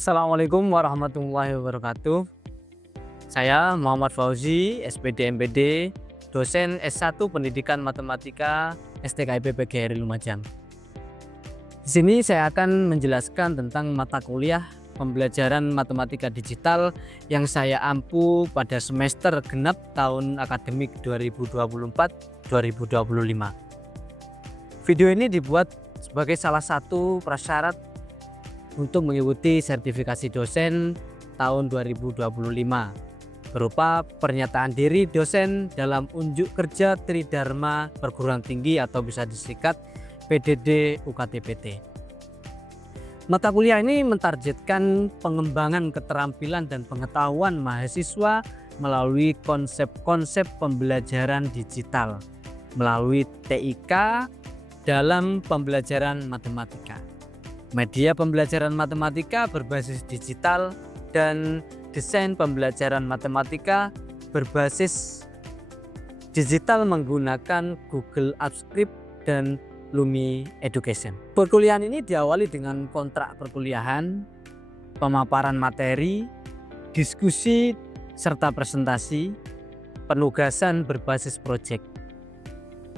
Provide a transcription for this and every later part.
Assalamualaikum warahmatullahi wabarakatuh. Saya Muhammad Fauzi, SPD MPD, dosen S1 Pendidikan Matematika STKIP PGRI Lumajang. Di sini saya akan menjelaskan tentang mata kuliah pembelajaran matematika digital yang saya ampu pada semester genap tahun akademik 2024-2025. Video ini dibuat sebagai salah satu prasyarat untuk mengikuti sertifikasi dosen tahun 2025 berupa pernyataan diri dosen dalam unjuk kerja Tridharma Perguruan Tinggi atau bisa disingkat PDD UKT-PT. Mata kuliah ini mentargetkan pengembangan keterampilan dan pengetahuan mahasiswa melalui konsep-konsep pembelajaran digital melalui TIK dalam pembelajaran matematika. Media pembelajaran matematika berbasis digital dan desain pembelajaran matematika berbasis digital menggunakan Google Apps dan Lumi Education. Perkuliahan ini diawali dengan kontrak perkuliahan, pemaparan materi, diskusi serta presentasi, penugasan berbasis proyek.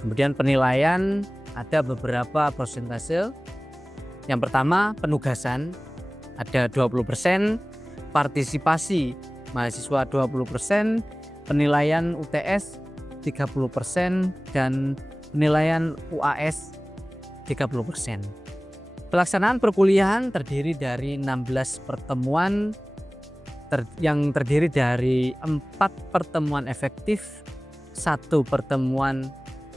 Kemudian penilaian ada beberapa persentase. Yang pertama penugasan ada 20%, partisipasi mahasiswa 20%, penilaian UTS 30% dan penilaian UAS 30%. Pelaksanaan perkuliahan terdiri dari 16 pertemuan yang terdiri dari 4 pertemuan efektif, 1 pertemuan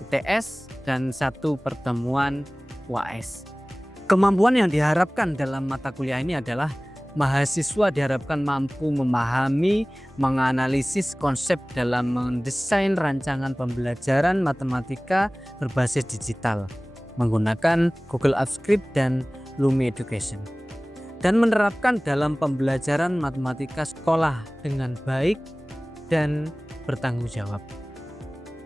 UTS dan 1 pertemuan UAS. Kemampuan yang diharapkan dalam mata kuliah ini adalah mahasiswa diharapkan mampu memahami, menganalisis konsep dalam mendesain rancangan pembelajaran matematika berbasis digital menggunakan Google Apps dan Lumi Education dan menerapkan dalam pembelajaran matematika sekolah dengan baik dan bertanggung jawab.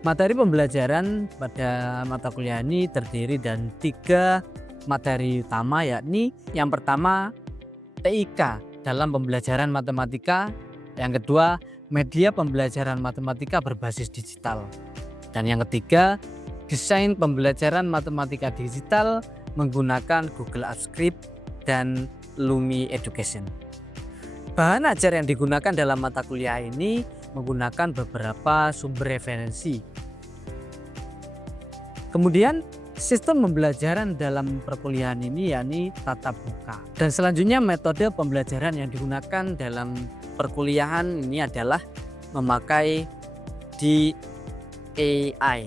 Materi pembelajaran pada mata kuliah ini terdiri dari 3 materi utama, yakni yang pertama TIK dalam pembelajaran matematika, yang kedua media pembelajaran matematika berbasis digital, dan yang ketiga desain pembelajaran matematika digital menggunakan Google Apps dan Lumi Education. Bahan ajar yang digunakan dalam mata kuliah ini menggunakan beberapa sumber referensi. Kemudian sistem pembelajaran dalam perkuliahan ini yakni tatap muka. Dan selanjutnya metode pembelajaran yang digunakan dalam perkuliahan ini adalah memakai DAI,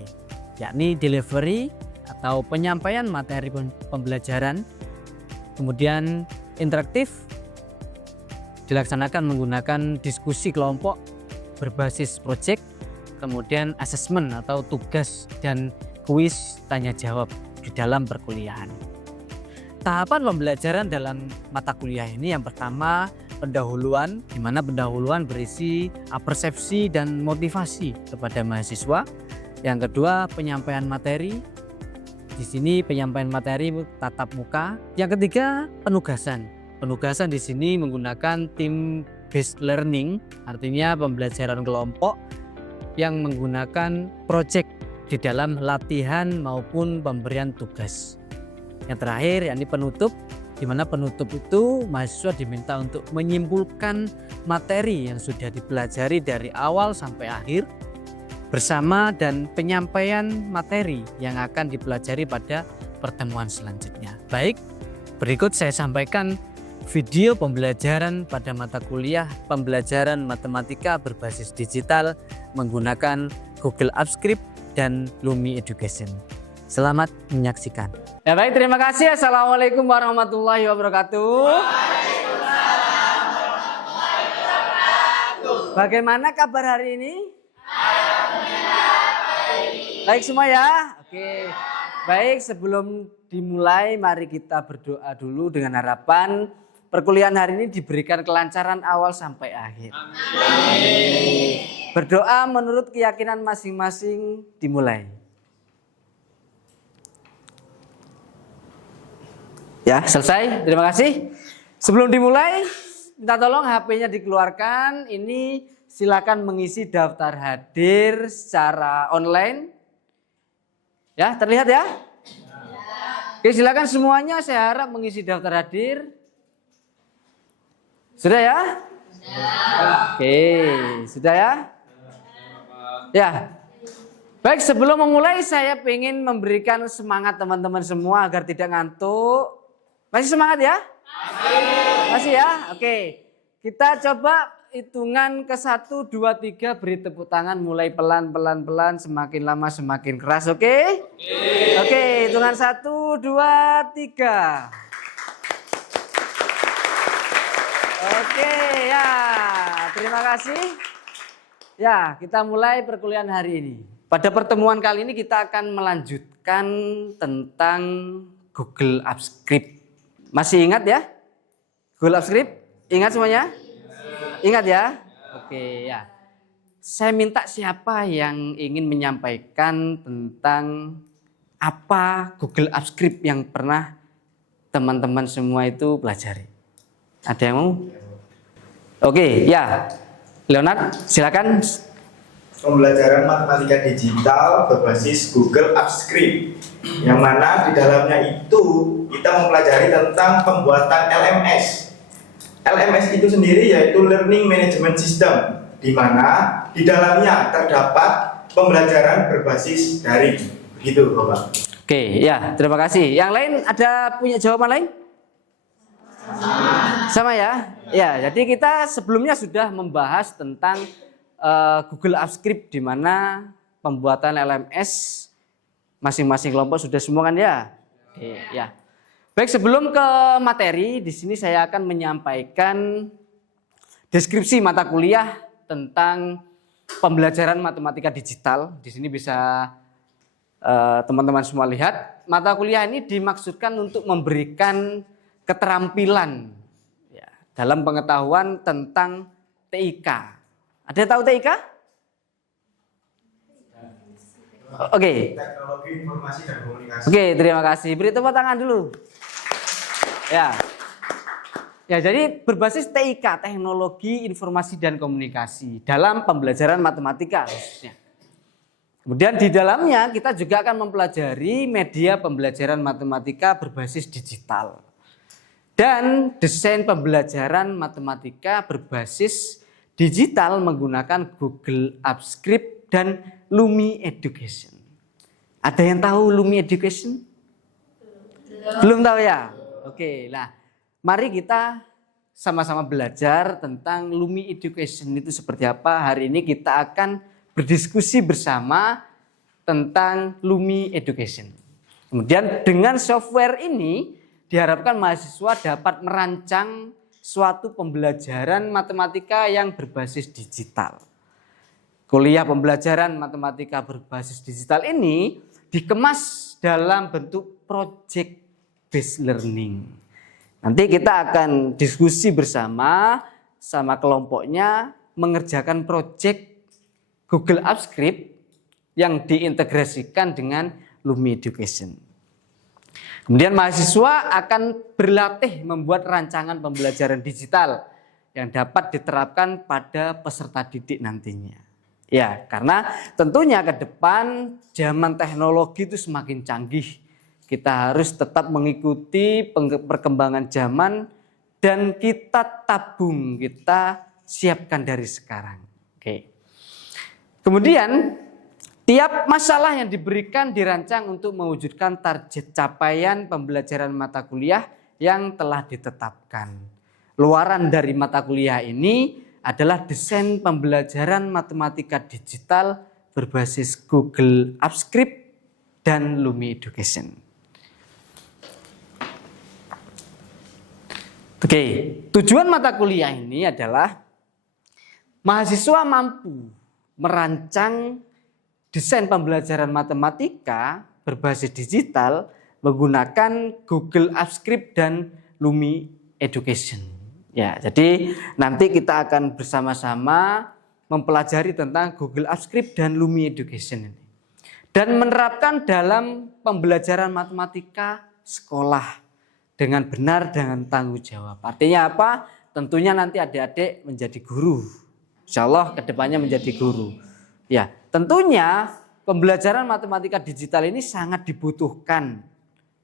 yakni delivery atau penyampaian materi pembelajaran. Kemudian interaktif dilaksanakan menggunakan diskusi kelompok berbasis proyek, kemudian assessment atau tugas dan kuis tanya jawab di dalam perkuliahan. Tahapan pembelajaran dalam mata kuliah ini yang pertama pendahuluan, di mana pendahuluan berisi persepsi dan motivasi kepada mahasiswa. Yang kedua penyampaian materi. Di sini penyampaian materi tatap muka. Yang ketiga penugasan. Penugasan di sini menggunakan team based learning, artinya pembelajaran kelompok yang menggunakan project di dalam latihan maupun pemberian tugas. Yang terakhir yakni penutup, di mana penutup itu mahasiswa diminta untuk menyimpulkan materi yang sudah dipelajari dari awal sampai akhir bersama dan penyampaian materi yang akan dipelajari pada pertemuan selanjutnya. Baik, berikut saya sampaikan video pembelajaran pada mata kuliah pembelajaran matematika berbasis digital menggunakan Google Apps dan Lumi Education. Selamat menyaksikan. Ya baik, terima kasih. Assalamualaikum warahmatullahi wabarakatuh. Waalaikumsalam warahmatullahi wabarakatuh. Bagaimana kabar hari ini? Alhamdulillah baik. Baik semua ya? Oke. Baik, sebelum dimulai mari kita berdoa dulu dengan harapan perkuliahan hari ini diberikan kelancaran awal sampai akhir. Amin. Berdoa menurut keyakinan masing-masing dimulai. Ya, selesai. Terima kasih. Sebelum dimulai, minta tolong HP-nya dikeluarkan. Ini silakan mengisi daftar hadir secara online. Ya, terlihat ya? Oke, silakan semuanya, saya harap mengisi daftar hadir. Sudah ya? Oke, sudah ya? Ya. Baik, sebelum memulai saya ingin memberikan semangat teman-teman semua agar tidak ngantuk. Masih semangat ya? Masih ya? Oke. Kita coba hitungan ke 1, 2, 3, beri tepuk tangan mulai pelan, semakin lama semakin keras, oke? Oke, hitungan 1, 2, 3. Oke, ya. Terima kasih. Ya, kita mulai perkuliahan hari ini. Pada pertemuan kali ini kita akan melanjutkan tentang Google Apps Script. Masih ingat ya? Google Apps Script? Ingat semuanya? Ingat ya? Oke ya. Saya minta siapa yang ingin menyampaikan tentang apa Google Apps Script yang pernah teman-teman semua itu pelajari. Ada yang mau? Oke ya. Leonard, silakan. Pembelajaran matematika digital berbasis Google Apps Script, yang mana di dalamnya itu kita mempelajari tentang pembuatan LMS. LMS itu sendiri yaitu Learning Management System, di mana di dalamnya terdapat pembelajaran berbasis daring. Begitu, Bapak. Oke, ya, terima kasih. Yang lain ada punya jawaban lain? Sama ya? Ya, jadi kita sebelumnya sudah membahas tentang Google Apps Script, di mana pembuatan LMS masing-masing kelompok sudah semua kan ya? Oke, ya. Baik, sebelum ke materi, di sini saya akan menyampaikan deskripsi mata kuliah tentang pembelajaran matematika digital. Di sini bisa teman-teman semua lihat. Mata kuliah ini dimaksudkan untuk memberikan keterampilan ya, dalam pengetahuan tentang TIK. Ada yang tahu TIK? Oke. Teknologi Informasi dan Komunikasi. Oke, terima kasih. Beri tepuk tangan dulu. Ya. Ya, jadi berbasis TIK, Teknologi Informasi dan Komunikasi, dalam pembelajaran matematika khususnya. Kemudian di dalamnya kita juga akan mempelajari media pembelajaran matematika berbasis digital. Dan desain pembelajaran matematika berbasis digital menggunakan Google Apps Script dan Lumi Education. Ada yang tahu Lumi Education? Belum tahu ya? Oke, nah mari kita sama-sama belajar tentang Lumi Education itu seperti apa. Hari ini kita akan berdiskusi bersama tentang Lumi Education. Kemudian dengan software ini diharapkan mahasiswa dapat merancang suatu pembelajaran matematika yang berbasis digital. Kuliah pembelajaran matematika berbasis digital ini dikemas dalam bentuk project based learning. Nanti kita akan diskusi bersama sama kelompoknya mengerjakan project Google Apps Script yang diintegrasikan dengan Lumi Education. Kemudian mahasiswa akan berlatih membuat rancangan pembelajaran digital yang dapat diterapkan pada peserta didik nantinya. Ya, karena tentunya ke depan zaman teknologi itu semakin canggih. Kita harus tetap mengikuti perkembangan zaman dan kita tabung, kita siapkan dari sekarang. Oke. Kemudian tiap masalah yang diberikan dirancang untuk mewujudkan target capaian pembelajaran mata kuliah yang telah ditetapkan. Luaran dari mata kuliah ini adalah desain pembelajaran matematika digital berbasis Google Apps Script dan Lumi Education. Oke, tujuan mata kuliah ini adalah mahasiswa mampu merancang desain pembelajaran matematika berbasis digital menggunakan Google Apps Script dan Lumi Education. Ya, jadi nanti kita akan bersama-sama mempelajari tentang Google Apps Script dan Lumi Education ini. Dan menerapkan dalam pembelajaran matematika sekolah. dengan benar dengan tanggung jawab. Artinya apa? Tentunya nanti adik-adik menjadi guru. Insya Allah kedepannya menjadi guru. Ya, tentunya pembelajaran matematika digital ini sangat dibutuhkan.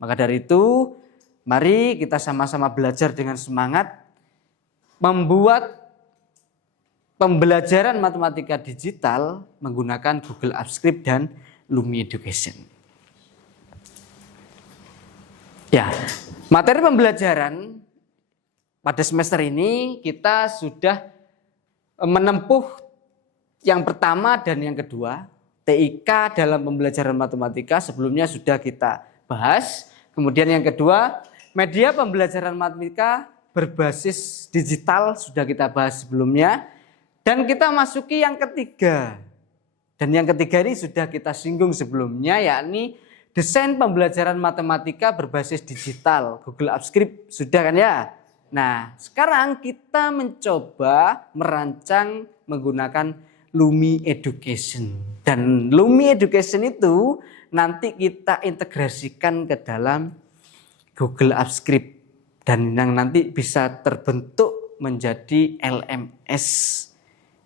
Maka dari itu, mari kita sama-sama belajar dengan semangat membuat pembelajaran matematika digital menggunakan Google Apps dan Lumi Education. Ya, materi pembelajaran pada semester ini kita sudah menempuh yang pertama dan yang kedua, TIK dalam pembelajaran matematika sebelumnya sudah kita bahas. Kemudian yang kedua, media pembelajaran matematika berbasis digital sudah kita bahas sebelumnya. Dan kita masuki yang ketiga. Dan yang ketiga ini sudah kita singgung sebelumnya, yakni desain pembelajaran matematika berbasis digital. Google Apps sudah kan ya? Nah, sekarang kita mencoba merancang menggunakan Lumi Education. Dan Lumi Education itu nanti kita integrasikan ke dalam Google Apps dan yang nanti bisa terbentuk menjadi LMS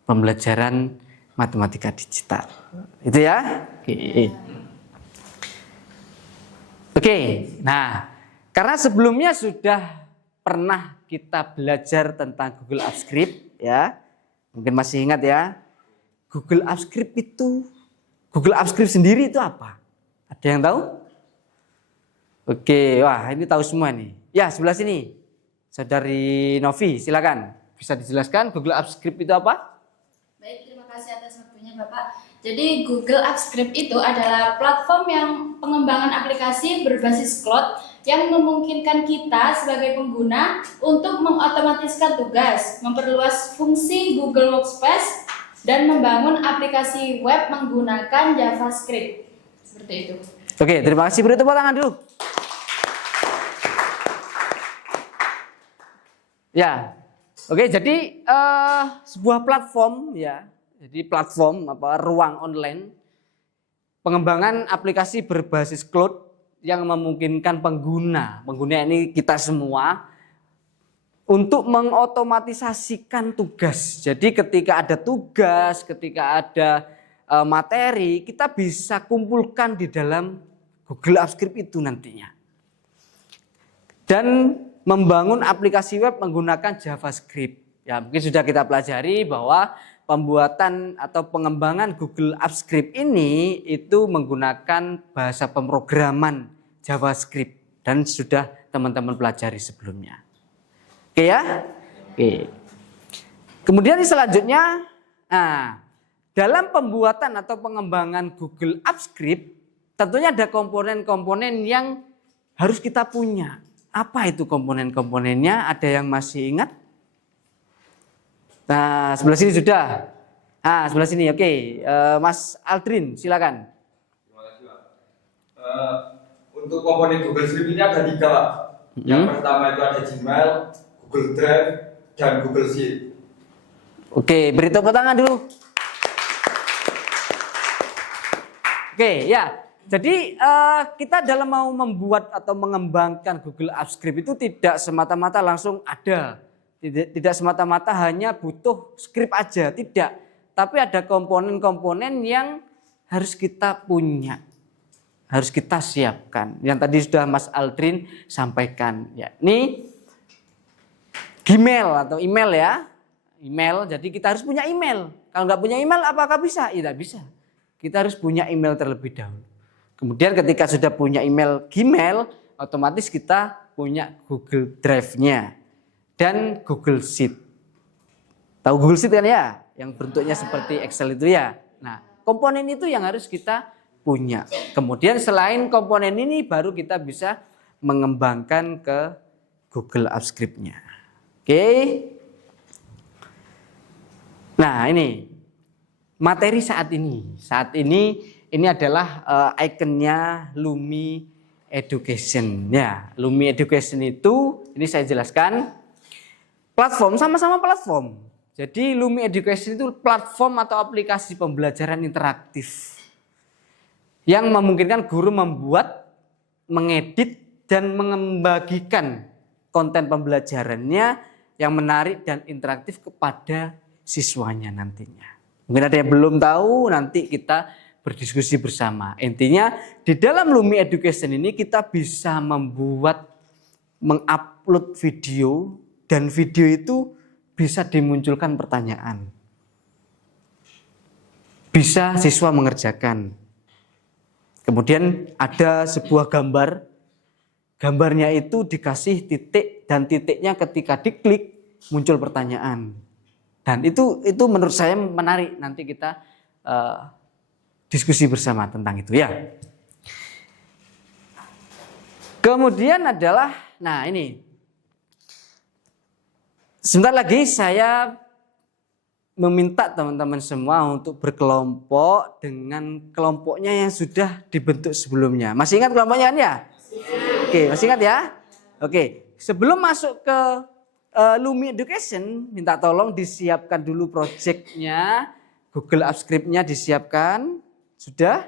pembelajaran matematika digital. Itu ya? Oke. Nah, karena sebelumnya sudah pernah kita belajar tentang Google Apps ya. Mungkin masih ingat ya. Google Apps sendiri itu apa? Ada yang tahu? Oke, wah ini tahu semua nih. Ya, sebelah sini. Saudari Novi, silakan. Bisa dijelaskan Google Apps itu apa? Baik, terima kasih atas waktunya Bapak. Jadi Google Apps itu adalah platform yang pengembangan aplikasi berbasis cloud yang memungkinkan kita sebagai pengguna untuk mengotomatiskan tugas, memperluas fungsi Google Workspace, dan membangun aplikasi web menggunakan JavaScript. Seperti itu. Oke, terima kasih. Beri tepuk tangan dulu. Ya, oke. Jadi sebuah platform ya. Jadi platform ruang online pengembangan aplikasi berbasis cloud yang memungkinkan pengguna ini kita semua untuk mengotomatisasikan tugas. Jadi ketika ada tugas, ketika ada materi, kita bisa kumpulkan di dalam Google Apps itu nantinya. Dan membangun aplikasi web menggunakan JavaScript. Ya, mungkin sudah kita pelajari bahwa pembuatan atau pengembangan Google Apps ini itu menggunakan bahasa pemrograman JavaScript dan sudah teman-teman pelajari sebelumnya. Oke ya? Oke. Kemudian selanjutnya, dalam pembuatan atau pengembangan Google Apps tentunya ada komponen-komponen yang harus kita punya. Apa itu komponen-komponennya? Ada yang masih ingat? Nah, sebelah sini sudah. Sebelah sini. Oke. Mas Aldrin, silakan. Terima kasih, Pak. Untuk komponen Google Sheet ini ada 3, Pak. Yang pertama itu ada Gmail, Google Drive, dan Google Sheet. Oke, beri tepuk tangan dulu. Oke, ya. Jadi kita dalam mau membuat atau mengembangkan Google Apps itu tidak semata-mata langsung ada. Tidak semata-mata hanya butuh skrip aja, tidak. Tapi ada komponen-komponen yang harus kita punya. Harus kita siapkan. Yang tadi sudah Mas Aldrin sampaikan. Yakni Gmail atau email ya. Email, jadi kita harus punya email. Kalau nggak punya email apakah bisa? Tidak bisa. Kita harus punya email terlebih dahulu. Kemudian ketika sudah punya email Gmail, otomatis kita punya Google Drive-nya dan Google Sheet. Tahu Google Sheet kan ya? Yang bentuknya seperti Excel itu ya. Nah, komponen itu yang harus kita punya. Kemudian selain komponen ini baru kita bisa mengembangkan ke Google Apps nya. Oke. Nah, ini materi saat ini. Saat ini adalah ikonnya Lumi Education. Ya, Lumi Education itu ini saya jelaskan platform, sama-sama platform. Jadi Lumi Education itu platform atau aplikasi pembelajaran interaktif yang memungkinkan guru membuat, mengedit, dan membagikan konten pembelajarannya yang menarik dan interaktif kepada siswanya nantinya. Mungkin ada yang belum tahu, nanti kita berdiskusi bersama. Intinya di dalam Lumi Education ini kita bisa mengupload video, dan video itu bisa dimunculkan pertanyaan. Bisa siswa mengerjakan. Kemudian ada sebuah gambar. Gambarnya itu dikasih titik, dan titiknya ketika diklik muncul pertanyaan. Dan itu menurut saya menarik. Nanti kita diskusi bersama tentang itu ya. Kemudian adalah, nah ini. Sebentar lagi saya meminta teman-teman semua untuk berkelompok dengan kelompoknya yang sudah dibentuk sebelumnya. Masih ingat kelompoknya kan ya? Oke, masih ingat ya? Oke, sebelum masuk ke Lumi Education, minta tolong disiapkan dulu projectnya, Google Apps Script-nya disiapkan. Sudah?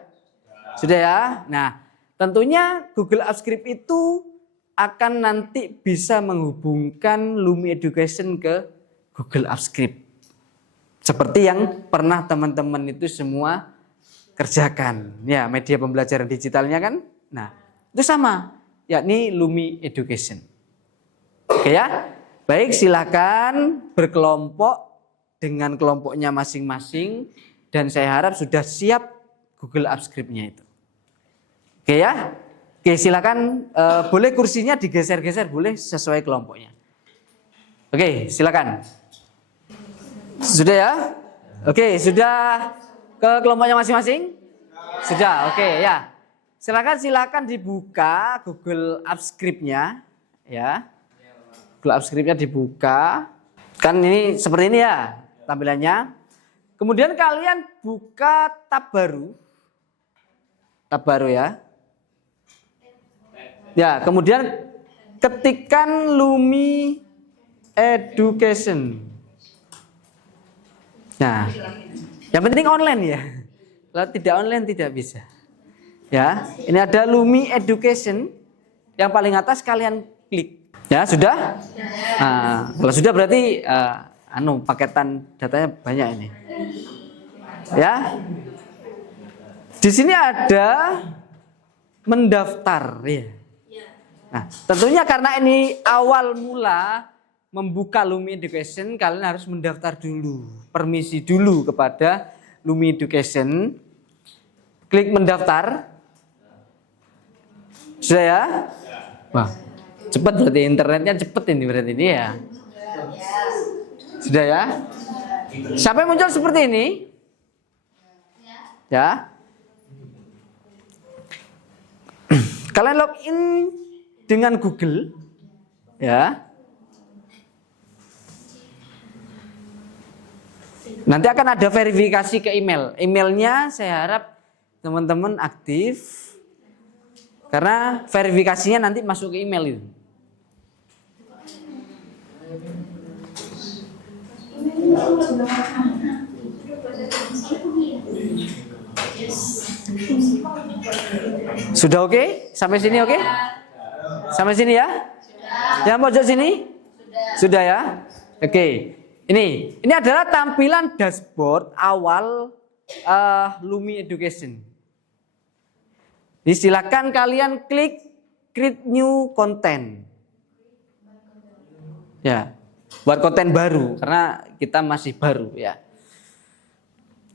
Sudah ya? Nah, tentunya Google Apps Script itu akan nanti bisa menghubungkan Lumi Education ke Google Apps Script. Seperti yang pernah teman-teman itu semua kerjakan. Ya, media pembelajaran digitalnya kan? Nah, itu sama, yakni Lumi Education. Oke ya? Baik, silakan berkelompok dengan kelompoknya masing-masing, dan saya harap sudah siap Google Apps Script-nya itu. Oke ya? Oke, silakan, boleh kursinya digeser-geser, boleh sesuai kelompoknya. Oke, silakan. Sudah ya? Oke, sudah ke kelompoknya masing-masing? Sudah, oke ya. Silakan dibuka Google Apps Script-nya ya. Google Apps Script-nya dibuka. Kan ini seperti ini ya tampilannya. Kemudian kalian buka tab baru. Tab baru ya. Ya, kemudian ketikkan Lumi Education. Nah, yang penting online ya. Kalau tidak online tidak bisa. Ya, ini ada Lumi Education. Yang paling atas kalian klik. Ya, sudah? Nah, kalau sudah berarti paketan datanya banyak ini. Ya. Di sini ada mendaftar ya. Nah, tentunya karena ini awal mula membuka Lumi Education, kalian harus mendaftar dulu, permisi dulu kepada Lumi Education. Klik mendaftar. Sudah ya? Wah, cepat berarti, internetnya cepat ini berarti ini ya. Sudah ya? Sampai muncul seperti ini. Ya. Kalian login dengan Google ya. Nanti akan ada verifikasi ke email. Emailnya saya harap teman-teman aktif, karena verifikasinya nanti masuk ke email itu. Sudah oke? Sampai sini oke? Sampai sini ya? Yang pojok sini? Sudah ya? Oke. Ini adalah tampilan dashboard awal Lumi Education. Silakan kalian klik create new content. Ya, buat konten baru karena kita masih baru ya.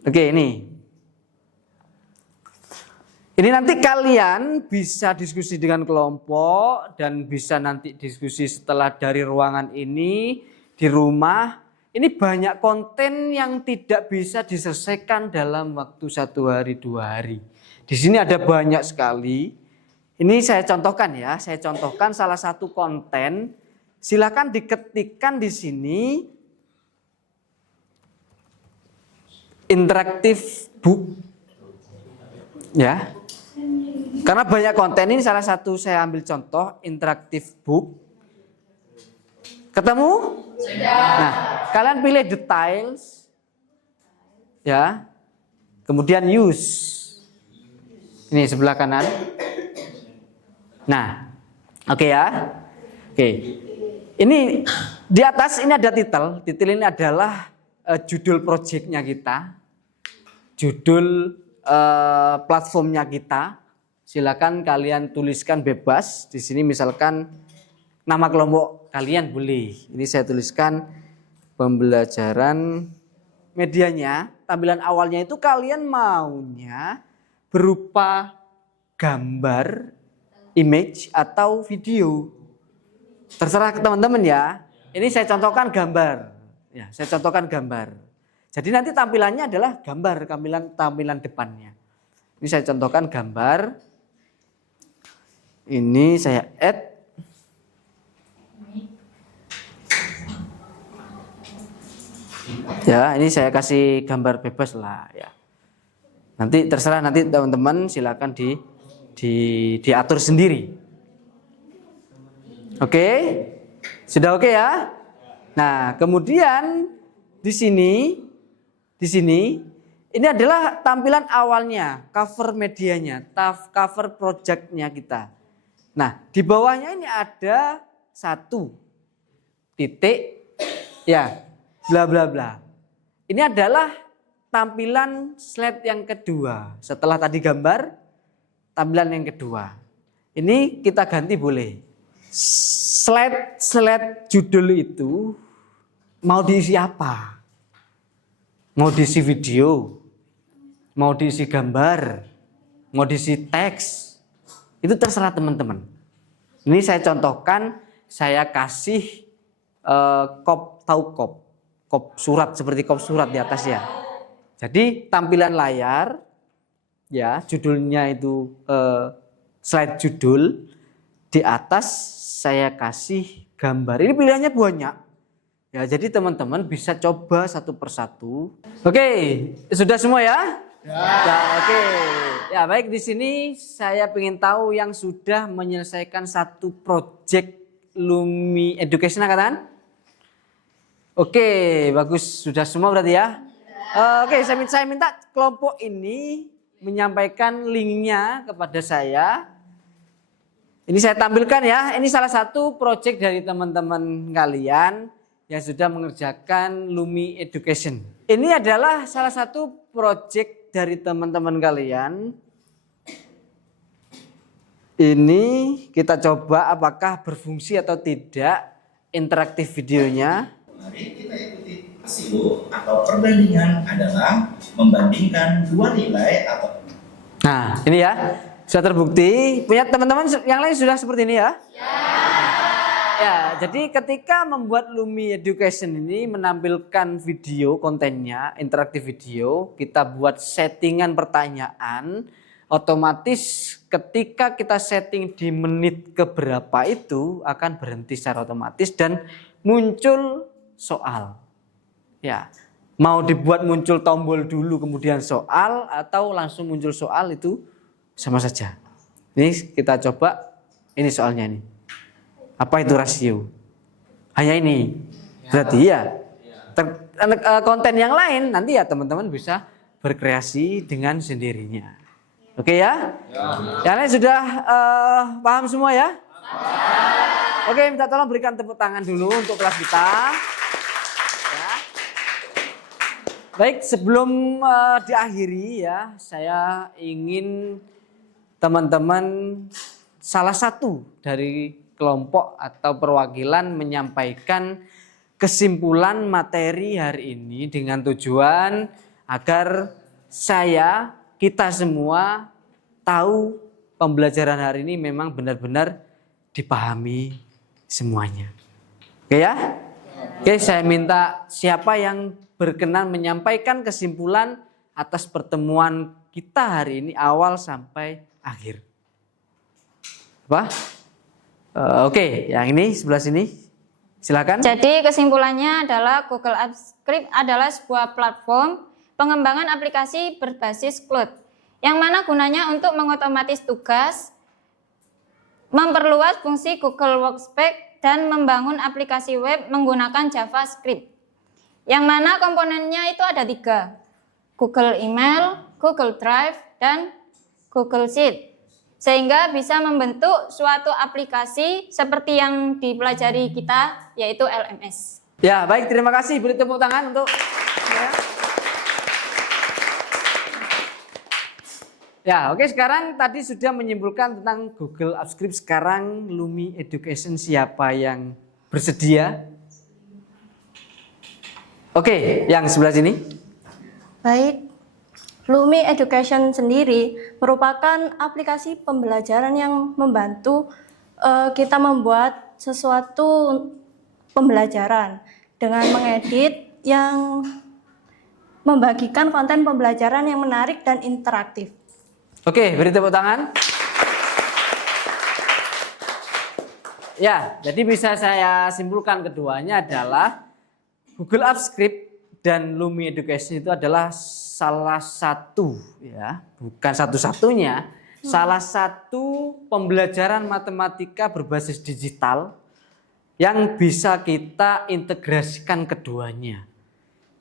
Oke, ini. Ini nanti kalian bisa diskusi dengan kelompok dan bisa nanti diskusi setelah dari ruangan ini di rumah. Ini banyak konten yang tidak bisa diselesaikan dalam waktu 1 hari 2 hari. Di sini ada banyak sekali. Ini saya contohkan ya. Saya contohkan salah satu konten. Silakan diketikkan di sini interaktif book. Ya. Karena banyak konten, ini salah satu saya ambil contoh interaktif book. Ketemu? Nah, kalian pilih details. Ya. Kemudian use. Ini sebelah kanan. Nah, Oke ya. Oke. Ini di atas ini ada titel. Titel ini adalah judul proyeknya kita. Judul platformnya kita. Silakan kalian tuliskan bebas. Di sini misalkan nama kelompok kalian boleh. Ini saya tuliskan pembelajaran medianya. Tampilan awalnya itu kalian maunya berupa gambar, image atau video. Terserah ke teman-teman ya. Ini saya contohkan gambar. Ya, saya contohkan gambar. Jadi nanti tampilannya adalah gambar, tampilan depannya. Ini saya contohkan gambar. Ini saya add. Ya, ini saya kasih gambar bebas lah ya. Nanti terserah nanti teman-teman silakan diatur sendiri. Oke? Sudah oke ya? Nah, kemudian di sini ini adalah tampilan awalnya, cover medianya, cover projectnya kita. Nah, di bawahnya ini ada 1 titik ya, bla bla bla. Ini adalah tampilan slide yang kedua. Setelah tadi gambar, tampilan yang kedua. Ini kita ganti boleh. Slide judul itu mau diisi apa? Mau diisi video, mau diisi gambar, mau diisi teks. Itu terserah teman-teman. Ini saya contohkan, saya kasih kop surat seperti kop surat di atas ya. Jadi tampilan layar ya, judulnya itu slide judul, di atas saya kasih gambar. Ini pilihannya banyak. Ya, jadi teman-teman bisa coba satu persatu. Oke, sudah semua ya? Ya. Nah, oke. Ya, baik, di sini saya ingin tahu yang sudah menyelesaikan satu project Lumi Education angkatan. Oke, bagus, sudah semua berarti ya? Oke, saya minta kelompok ini menyampaikan linknya kepada saya. Ini saya tampilkan ya. Ini salah satu proyek dari teman-teman kalian yang sudah mengerjakan Lumi Education. Ini adalah salah satu proyek dari teman-teman kalian. Ini kita coba apakah berfungsi atau tidak interaktif videonya. Mari kita ikuti rasio atau perbandingan adalah membandingkan 2 nilai atau. Nah, ini ya. Sudah terbukti. Punya teman-teman yang lain sudah seperti ini ya? Ya, jadi ketika membuat Lumi Education ini menampilkan video kontennya, interaktif video, kita buat settingan pertanyaan, otomatis ketika kita setting di menit keberapa itu akan berhenti secara otomatis dan muncul soal. Ya, mau dibuat muncul tombol dulu kemudian soal atau langsung muncul soal itu sama saja. Ini kita coba, ini soalnya nih. Apa itu rasio? Hanya ini. Berarti ya. Konten yang lain nanti ya teman-teman bisa berkreasi dengan sendirinya. Oke ya? Yang lain sudah paham semua ya? Oke, minta tolong berikan tepuk tangan dulu untuk kelas kita. Ya. Baik, sebelum diakhiri ya, saya ingin teman-teman salah satu dari kelompok atau perwakilan menyampaikan kesimpulan materi hari ini dengan tujuan agar kita semua tahu pembelajaran hari ini memang benar-benar dipahami semuanya. Oke ya? Oke, saya minta siapa yang berkenan menyampaikan kesimpulan atas pertemuan kita hari ini awal sampai akhir. Apa? Oke, yang ini sebelah sini. Silakan. Jadi kesimpulannya adalah Google Apps Script adalah sebuah platform pengembangan aplikasi berbasis cloud yang mana gunanya untuk mengotomatis tugas, memperluas fungsi Google Workspace dan membangun aplikasi web menggunakan JavaScript. Yang mana komponennya itu ada 3. Google Email, Google Drive, dan Google Sheet. sehingga bisa membentuk suatu aplikasi seperti yang dipelajari kita, yaitu LMS. Ya, baik, terima kasih. Beri tepuk tangan untuk ya, oke, sekarang tadi sudah menyimpulkan tentang Google Apps Script. Sekarang Lumi Education, siapa yang bersedia? Oke, yang sebelah sini. Baik, Lumi Education sendiri merupakan aplikasi pembelajaran yang membantu kita membuat sesuatu pembelajaran dengan mengedit yang membagikan konten pembelajaran yang menarik dan interaktif. Oke, beri tepuk tangan. Ya, jadi bisa saya simpulkan keduanya adalah Google Apps Script dan Lumi Education itu adalah salah satu, ya, bukan satu-satunya, salah satu pembelajaran matematika berbasis digital yang bisa kita integrasikan keduanya.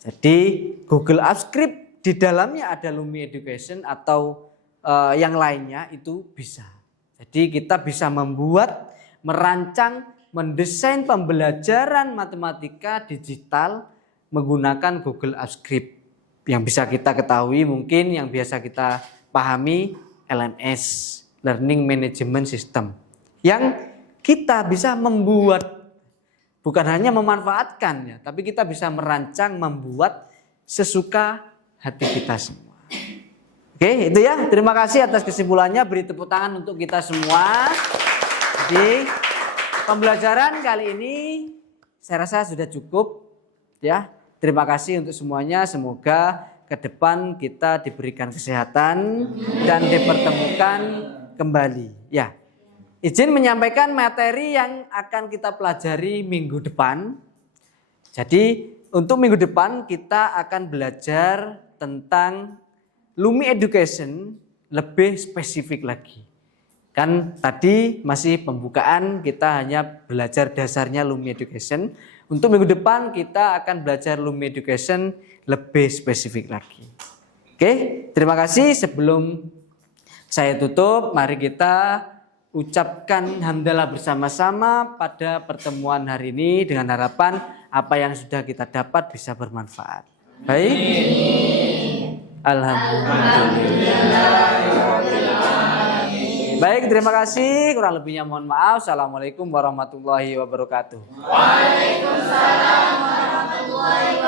Jadi Google Apps Script di dalamnya ada Lumi Education atau yang lainnya itu bisa. Jadi kita bisa membuat, merancang, mendesain pembelajaran matematika digital menggunakan Google Apps Script. Yang bisa kita ketahui mungkin yang biasa kita pahami LMS, Learning Management System. Yang kita bisa membuat, bukan hanya memanfaatkan, tapi kita bisa merancang, membuat sesuka hati kita semua. Oke, itu ya. Terima kasih atas kesimpulannya. Beri tepuk tangan untuk kita semua. Jadi pembelajaran kali ini saya rasa sudah cukup, ya. Terima kasih untuk semuanya. Semoga ke depan kita diberikan kesehatan dan dipertemukan kembali. Ya, izin menyampaikan materi yang akan kita pelajari minggu depan. Jadi untuk minggu depan kita akan belajar tentang Lumi Education lebih spesifik lagi. Kan tadi masih pembukaan, kita hanya belajar dasarnya Lumi Education. Untuk minggu depan kita akan belajar Lumi Education lebih spesifik lagi. Oke, terima kasih. Sebelum saya tutup, mari kita ucapkan hamdalah bersama-sama pada pertemuan hari ini dengan harapan apa yang sudah kita dapat bisa bermanfaat. Baik. Alhamdulillah. Baik, terima kasih. Kurang lebihnya mohon maaf. Assalamualaikum warahmatullahi wabarakatuh. Waalaikumsalam warahmatullahi